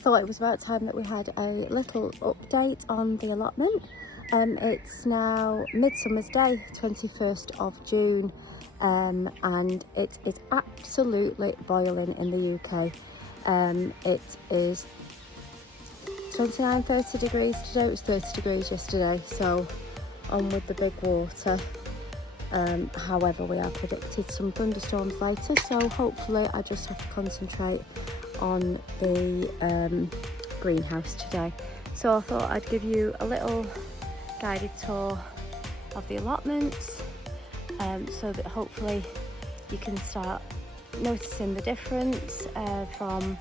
thought it was about time that we had a little update on the allotment. It's now Midsummer's Day, 21st of June, and it is absolutely boiling in the UK. It is 29-30 degrees today. It was 30 degrees yesterday, so on with the big water. However, we are predicted some thunderstorms later, so hopefully I just have to concentrate on the greenhouse today. So I thought I'd give you a little guided tour of the allotments, so that hopefully you can start noticing the difference from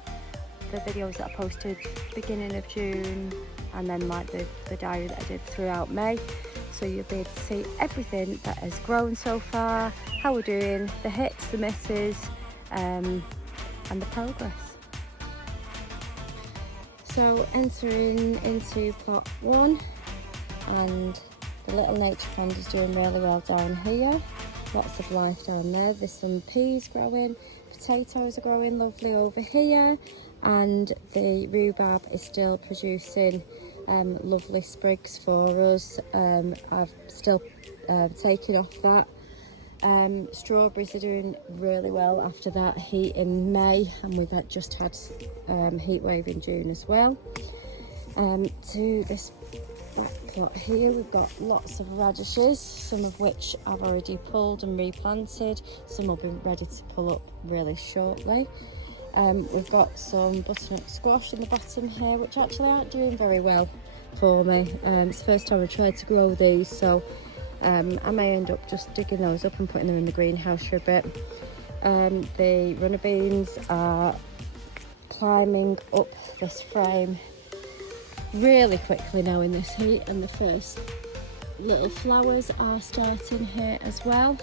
the videos that I posted beginning of June, and then like the diary that I did throughout May. So you'll be able to see everything that has grown so far, how we're doing, the hits, the misses, and the progress. So entering into plot 1, and the little nature pond is doing really well down here. Lots of life down there. There's some peas growing, potatoes are growing lovely over here, and the rhubarb is still producing lovely sprigs for us. I've still taken off that. Strawberries are doing really well after that heat in May, and we've just had heat wave in June as well. To this back plot here, we've got lots of radishes, some of which I've already pulled and replanted. Some will be ready to pull up really shortly. We've got some butternut squash in the bottom here, which actually aren't doing very well for me. It's the first time I've tried to grow these, so I may end up just digging those up and putting them in the greenhouse for a bit. The runner beans are climbing up this frame really quickly now in this heat, and the first little flowers are starting here as well.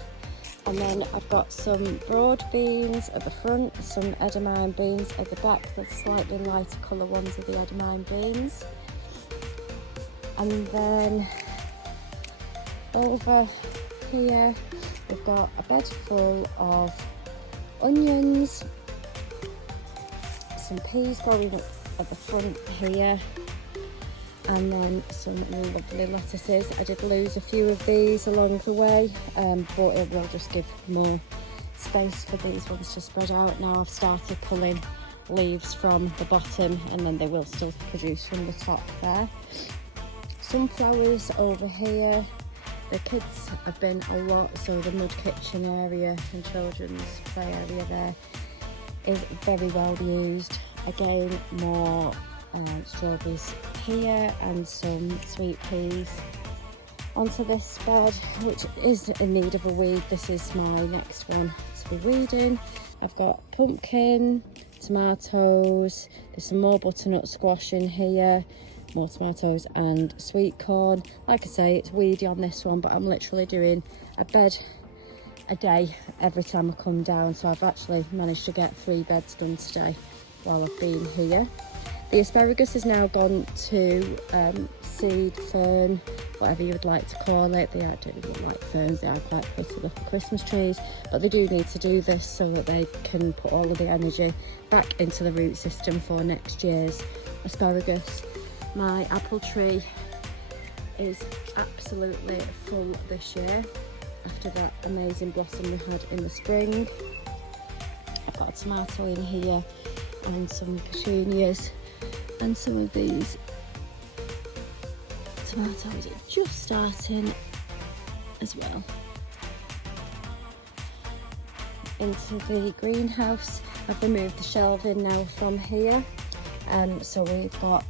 And then I've got some broad beans at the front, some edamame beans at the back. The slightly lighter colour ones are the edamame beans. And then over here we've got a bed full of onions, some peas growing at the front here, and then some lovely lettuces. I did lose a few of these along the way, but it will just give more space for these ones to spread out. Now I've started pulling leaves from the bottom, and then they will still produce from the top there. Sunflowers over here. The kids have been a lot, so the mud kitchen area and children's play area there is very well used. Again, more strawberries here and some sweet peas onto this bed, which is in need of a weed. This is my next one to be weeding. I've got pumpkin, tomatoes, there's some more butternut squash in here, more tomatoes and sweet corn. Like I say, it's weedy on this one, but I'm literally doing a bed a day every time I come down, so I've actually managed to get 3 beds done today while I've been here. The asparagus has now gone to seed fern, whatever you would like to call it. They don't look like ferns, they are quite pretty little Christmas trees, but they do need to do this so that they can put all of the energy back into the root system for next year's asparagus. My apple tree is absolutely full this year after that amazing blossom we had in the spring. I've got a tomato in here and some petunias, and some of these tomatoes are just starting as well. Into the greenhouse, I've removed the shelving now from here, so we've got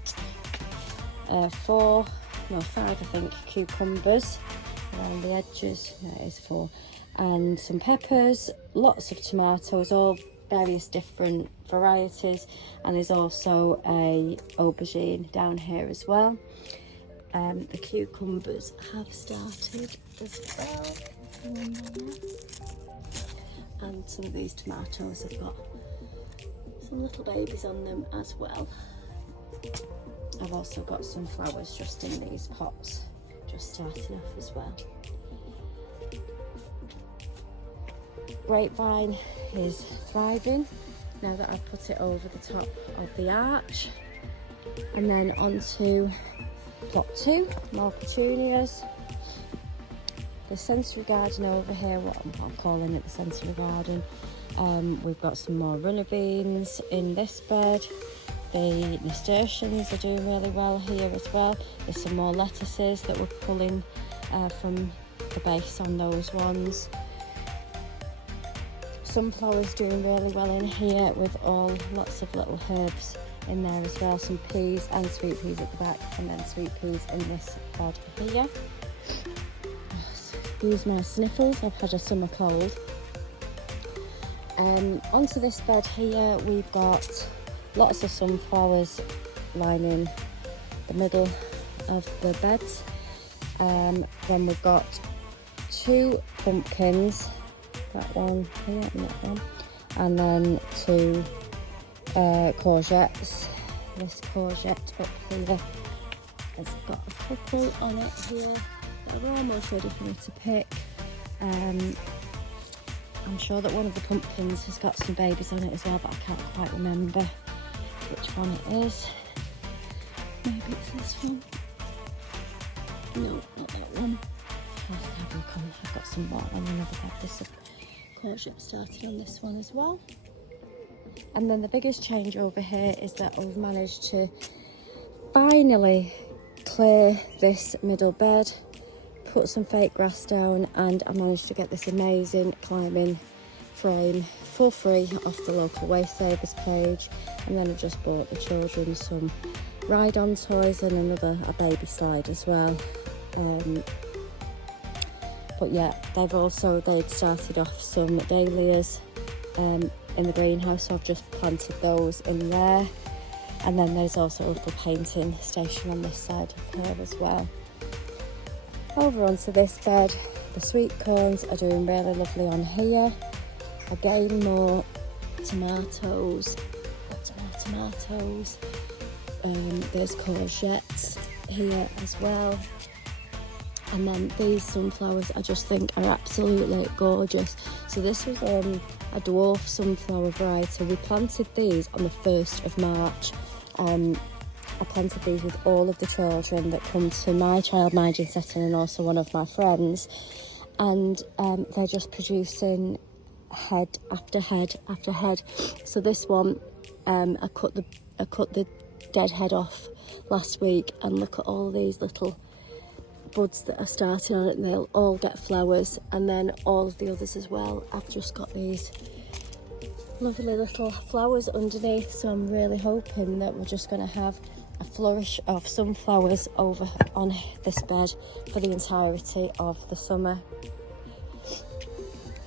5 I think cucumbers around the edges. That is 4, and some peppers, lots of tomatoes, all various different varieties, and there's also a aubergine down here as well. The cucumbers have started as well, and some of these tomatoes have got some little babies on them as well. I've also got some flowers just in these pots, just starting off as well. Grapevine is thriving now that I've put it over the top of the arch. And then on to plot 2, more petunias. The sensory garden over here, what I'm calling it the sensory garden. We've got some more runner beans in this bed. The nasturtiums are doing really well here as well. There's some more lettuces that we're pulling from the base on those ones. Sunflowers doing really well in here with lots of little herbs in there as well. Some peas and sweet peas at the back, and then sweet peas in this bed here. Excuse my sniffles, I've had a summer cold. Onto this bed here, we've got lots of sunflowers lining the middle of the beds. Then we've got 2 pumpkins, that one here and that one, and then 2 courgettes. This courgette up here has got a couple on it here that are almost ready for me to pick. I'm sure that one of the pumpkins has got some babies on it as well, but I can't quite remember which one it is. Maybe it's this one. No, not that one. I'll have a look on. I've got some more on another bed. There's a courgette started on this one as well. And then the biggest change over here is that we've managed to finally clear this middle bed, put some fake grass down, and I managed to get this amazing climbing frame for free off the local Waste Savers page. And then I just bought the children some ride-on toys and a baby slide as well. But yeah, they'd started off some dahlias in the greenhouse, so I've just planted those in there. And then there's also a little painting station on this side of her as well. Over onto this bed, the sweet corns are doing really lovely on here. Again, more tomatoes. Lots more tomatoes. There's courgettes here as well. And then these sunflowers I just think are absolutely gorgeous. So this was a dwarf sunflower variety. We planted these on the 1st of March. I planted these with all of the children that come to my child minding setting and also one of my friends, and they're just producing head after head after head. So this one, I cut the dead head off last week, and look at all these little buds that are starting on it, and they'll all get flowers, and then all of the others as well. I've just got these lovely little flowers underneath, so I'm really hoping that we're just going to have a flourish of sunflowers over on this bed for the entirety of the summer.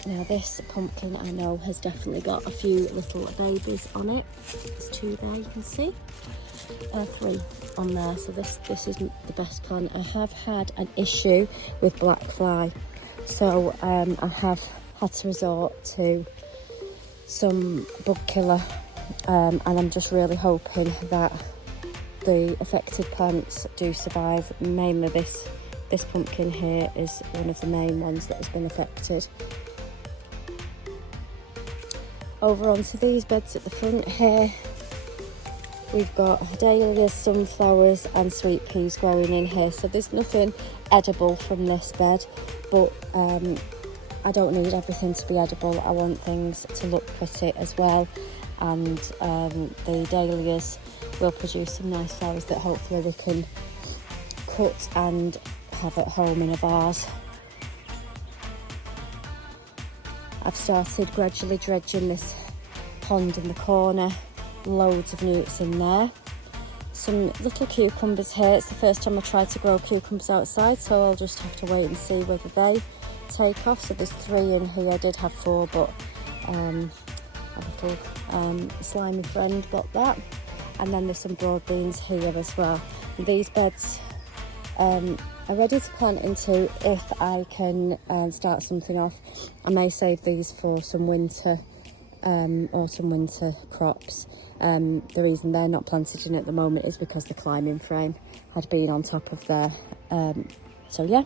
Now this pumpkin I know has definitely got a few little babies on it. There's 2 there, you can see. 3 on there, so this isn't the best plant. I have had an issue with black fly, so I have had to resort to some bug killer, and I'm just really hoping that the affected plants do survive. Mainly this pumpkin here is one of the main ones that has been affected. Over onto these beds at the front here, we've got dahlias, sunflowers and sweet peas growing in here. So there's nothing edible from this bed, but I don't need everything to be edible. I want things to look pretty as well, and the dahlias will produce some nice flowers that hopefully we can cut and have at home in a vase. I've started gradually dredging this pond in the corner. Loads of newts in there. Some little cucumbers here. It's the first time I tried to grow cucumbers outside, so I'll just have to wait and see whether they take off. So there's 3 in here. I did have 4, but a little slimy friend got that. And then there's some broad beans here as well. And these beds are ready to plant into if I can start something off. I may save these for some winter, autumn-winter crops. The reason they're not planted in at the moment is because the climbing frame had been on top of there. So yeah.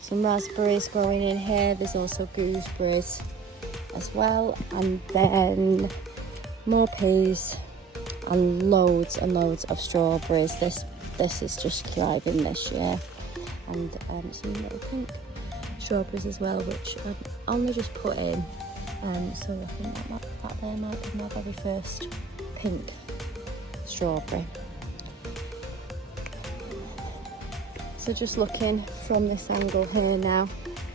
Some raspberries growing in here. There's also gooseberries as well. And then more peas and loads of strawberries. This is just thriving this year, and some little pink strawberries as well, which I've only just put in. So I think that there might be my very first pink strawberry. So just looking from this angle here now,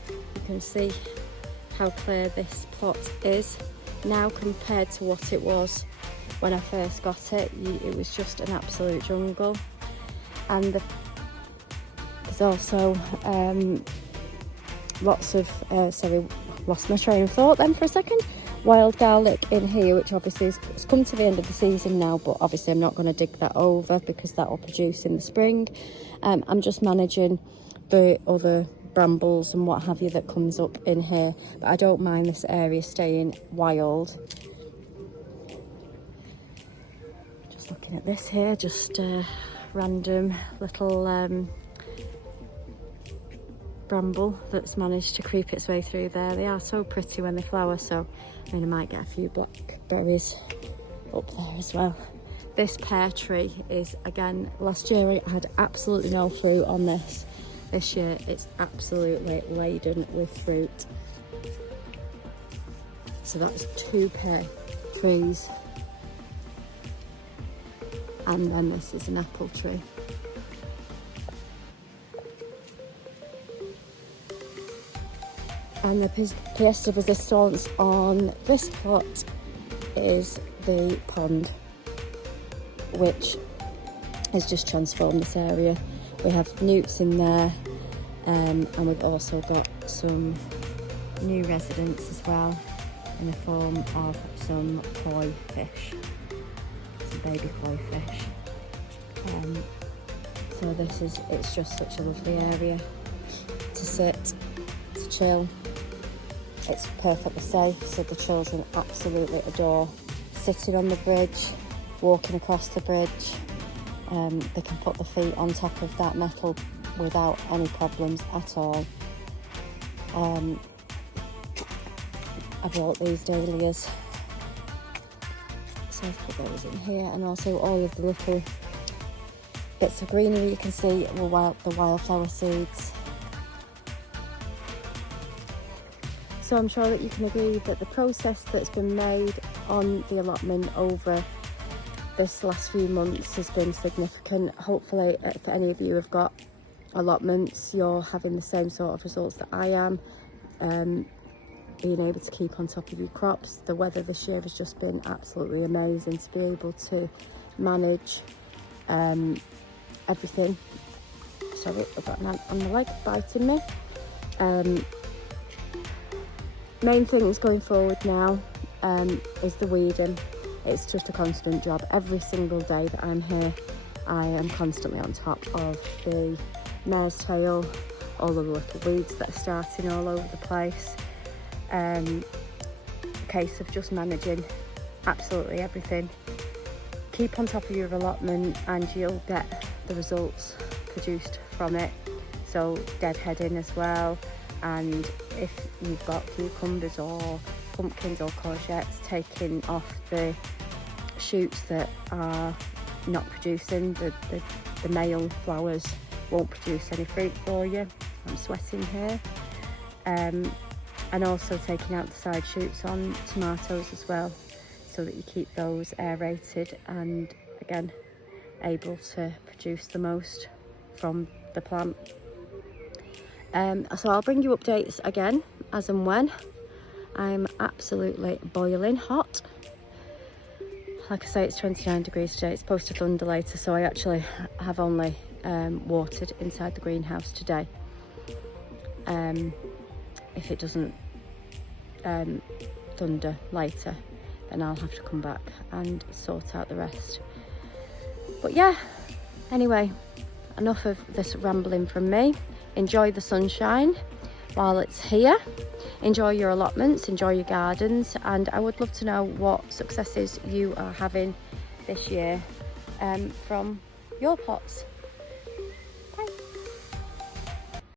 you can see how clear this plot is now compared to what it was when I first got it. It was just an absolute jungle. And there's also lots of, sorry, lost my train of thought then for a second. Wild garlic in here, which obviously has come to the end of the season now, but obviously I'm not going to dig that over because that will produce in the spring. I'm just managing the other brambles and what have you that comes up in here, but I don't mind this area staying wild. Just looking at this here, just random little bramble that's managed to creep its way through there. They are so pretty when they flower, so I mean I might get a few blackberries up there as well. This pear tree is, again, last year I had absolutely no fruit on this. This year it's absolutely laden with fruit. So that's 2 pear trees, and then this is an apple tree. And the pièce de résistance on this plot is the pond, which has just transformed this area. We have newts in there, and we've also got some new residents as well in the form of some koi fish, some baby koi fish. So it's just such a lovely area to sit, to chill. It's perfectly safe, so the children absolutely adore sitting on the bridge, walking across the bridge. They can put their feet on top of that metal without any problems at all. I bought these dahlias, so I've put those in here, and also all of the little bits of greenery you can see were the wildflower seeds. So I'm sure that you can agree that the process that's been made on the allotment over this last few months has been significant. Hopefully, if any of you have got allotments, you're having the same sort of results that I am. Being able to keep on top of your crops. The weather this year has just been absolutely amazing to be able to manage everything. Sorry, I've got an ant on the leg biting me. Main things going forward now is the weeding. It's just a constant job. Every single day that I'm here, I am constantly on top of the mare's tail, all of the little weeds that are starting all over the place. A case of just managing absolutely everything. Keep on top of your allotment and you'll get the results produced from it. So deadheading as well, and if you've got cucumbers or pumpkins or courgettes, taking off the shoots that are not producing, the male flowers won't produce any fruit for you. I'm sweating here. And also taking out the side shoots on tomatoes as well, so that you keep those aerated and again able to produce the most from the plant. So I'll bring you updates again as and when. I'm absolutely boiling hot. Like I say, it's 29 degrees today. It's supposed to thunder later, so I actually have only watered inside the greenhouse today. If it doesn't thunder later, then I'll have to come back and sort out the rest. But yeah, anyway, enough of this rambling from me. Enjoy the sunshine while it's here. Enjoy your allotments, enjoy your gardens, and I would love to know what successes you are having this year from your plots.